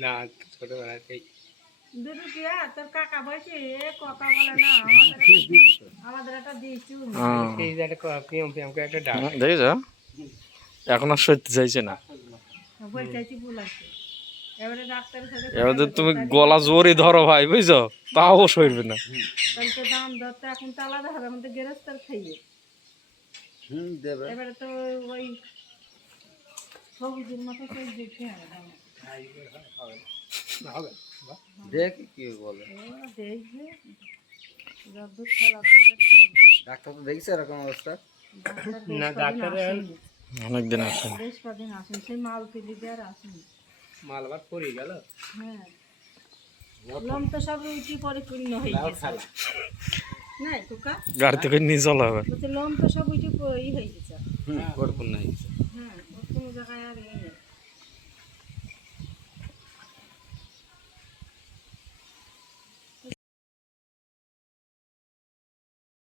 না হ্যাঁ। এখন আর সত্যি চাইছে না। এবারে তুমি গলা জোরে ধরো ভাই বুঝছ? তাও সরবে না। তাহলে তো দাম দর তো এখন তো আলাদা হবে আমাদের গেরস্তার খাইয়ে। হুম দেবে। এবারে তো ওই সবুজের মতো সেই দেখে। হবে। দেখ কি বলে। ওরা দেখবে যদ্দূর খেলা দেখবে ডাক্তার তো দেখছে এরকম অবস্থা। ডাক্তার না ডাক্তারের অনেকদিন আসেন। বেশ কদিন আসেন সেই মাল তুলি আর আসেন। মালবার পড়ে গেল। হ্যাঁ। লম তো সব রুটি পরিপূর্ণ হয়ে গেছে। নাই কুকা গাড়ি থেকে নিয়ে চলা হবে লম তো সব উইটি ই হয়ে গেছে। পরিপূর্ণ হয়ে গেছে। হ্যাঁ। Niyo sa.